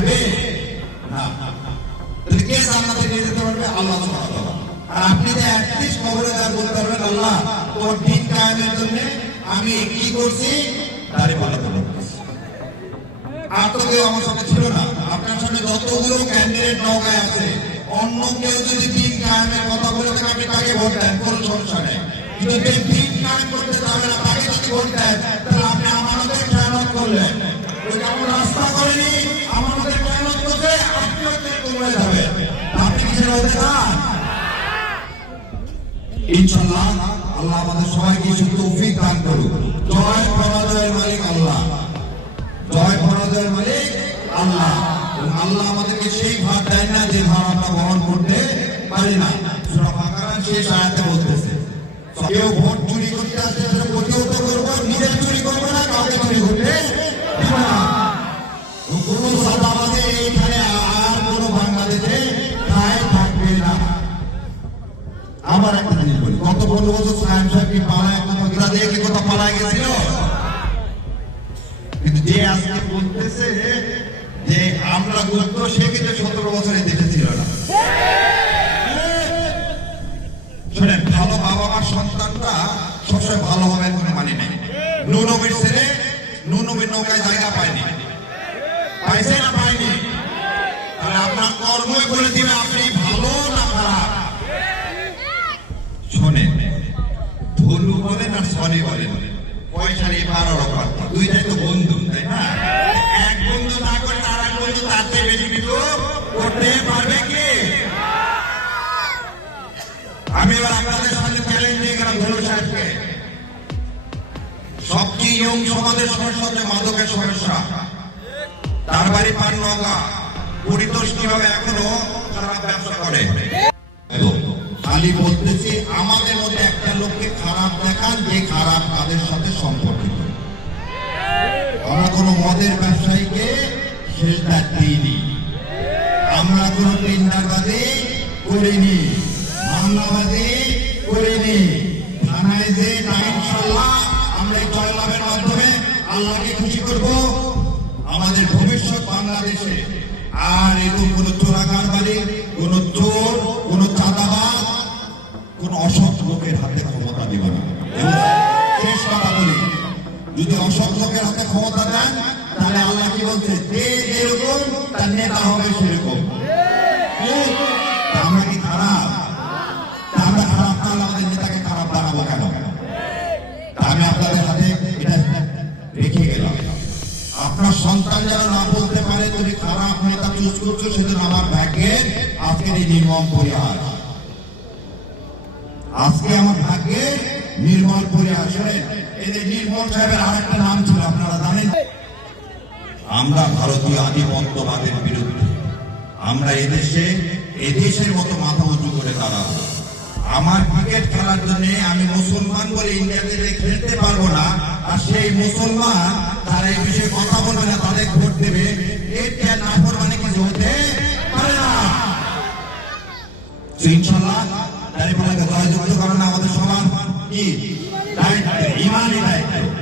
পারবে না। কে জান্নাতে নিয়ে যেতে পারবে? আল্লাহ সুবহানাহু ওয়া তাআলা। আর আপনি যে অ্যাটলিস্ট কবরে যা বলতে পারবেন, আল্লাহ তোর দিন কায়েমের জন্য আমি কি করছি? দাড়ি পাল্লা তুলে। আর তো কেউ আমার সাথে ছিল না। আপনার সামনে যতগুলো ক্যান্ডিডেট নৌকায় আছে, অন্য কেউ যদি দিন কায়েমের কথা বলে থাকে আপনি তাকে ভোট দেন, কোনো সমস্যা নেই। কিন্তু যে দিন কায়েম করতে যাবে না তাকে যদি ভোট দেন, তাহলে আপনি আমাদের খেয়ানত করলেন। ওই যেমন রাস্তা করেনি আমাদের খেয়ানত করতে, আপনিও এরকম হয়ে যাবে। আপনি কিছু হতে চান? ইনশাআল্লাহ আল্লাহ আমাদের সবাইকে তৌফিক দান করুন। জয় পরাজয়ের মালিক আল্লাহ, জয় পরাজয়ের মালিক আল্লাহ। আল্লাহ আমাদেরকে সেই ভার দেয় না যে ভার আমরা বহন করতে পারি না। সূরা বাকারার শেষ আয়াতে বলতেছে, কেউ ভোট চুরি করতে আসলে প্রতিহত করবো, নিজের চুরি করবো না, কাউকে চুরি করতে দিব না। কোনো সাদাবাদে এইখানে আর কোনো বাংলাদেশে ঠাঁই থাকবে না। আবার একটা জিনিস বলি, গত 15 বছর সায়েম সাহেব কি পাড়ায় একটা মহিলা দিয়ে কি কোথাও পালায় গেছিল? কিন্তু যে আজকে বলতেছে যে আমরা গুরুত্ব, সে কিন্তু 17 বছরে দেশে ছিল না। শুনেন, ভালো বাবা মার সন্তানটা সবসময় ভালো হবে কোনো মানে নেই। নূহ নবীর ছেলে নূহ নবীর নৌকায় জায়গা পায়নি, পাইছে না পায়নি? তাহলে আপনার কর্মই করে দিবে আপনি ভালো না খারাপ। শোনেন, ভুলু বলেন আর সরি বলেন, পয়সার এবারও কথা, দুইটাই তো বন্ধু, তাই না? এক বন্ধু না করে আর এক বন্ধু তার চেয়ে বেশি কিছু করতে পারবে কি? আমি এবার আপনাদের সামনে চ্যালেঞ্জ দিয়ে গেলাম ভুলু সাহেবকে। সবচেয়ে ইয়ং সমাজের সমস্যা হচ্ছে মাদকের সমস্যা। তার বাড়ি পাননগা, পরিতোষ কিভাবে এখনো খারাপ ব্যবসা করে। খালি বলতেছি, আমাদের মধ্যে একটা লোককে খারাপ দেখান যে খারাপ কাজের সাথে সম্পর্কিত। আমরা কোনো মদের ব্যবসায়ীকে সেটা দিইনি, আমরা কোনো টেন্ডারবাদী করিনি, মামলাবাদী করিনি। থানায় যে ইনশাআল্লাহ আমরা এই জয়লাভের মাধ্যমে আল্লাহকে খুশি করব। আমাদের ভবিষ্যৎ বাংলাদেশে আর এরকম কোন চোরাকার বাড়ি, কোন চোর, কোন চাঁদাবাজ, কোন অসৎ লোকের হাতে ক্ষমতা দেব না। শেষ কথা বলি, যদি অসৎ লোকের হাতে ক্ষমতা দেন তাহলে আল্লাহ কি বলছে, যে যেরকম তার নেতা হবে সেরকম। আমরা কি খারাপ? আমরা খারাপ তাহলে আমাদের নেতাকে খারাপ বানাবো কেন? আমি আপনাদের হাতে এটা রেখে গেলাম। আপনার সন্তান যারা না বলতে পারে তুমি খারাপ নেতা চুজ করছো, সেজন্য আমার ভাগ্যের আজকের এই নির্মম পরিহার। আজকে আমার ভাগ্যে নির্মল পরিহার। শোনেন, এদের নির্মল সাহেবের আর একটা নাম ছিল, আপনারা জানেন? আমরা ভারতীয় আধিপত্যবাদের বিরুদ্ধে, আমরা এদেশের মতো মাথা উঁচু করে দাঁড়াবো। আমার ক্রিকেট খেলার জন্য আমি মুসলমান বলে ইন্ডিয়াতে খেলতে পারবো না, আর সেই মুসলমান তারা এই বিষয়ে কথা বলবে না, তাদের ভোট দেবে, এর নাফরমানি কিছু হতে পারে না। ইনশাআল্লাহ দাঁড়িপাল্লাকে জয়যুক্ত করানো আমাদের সবার কি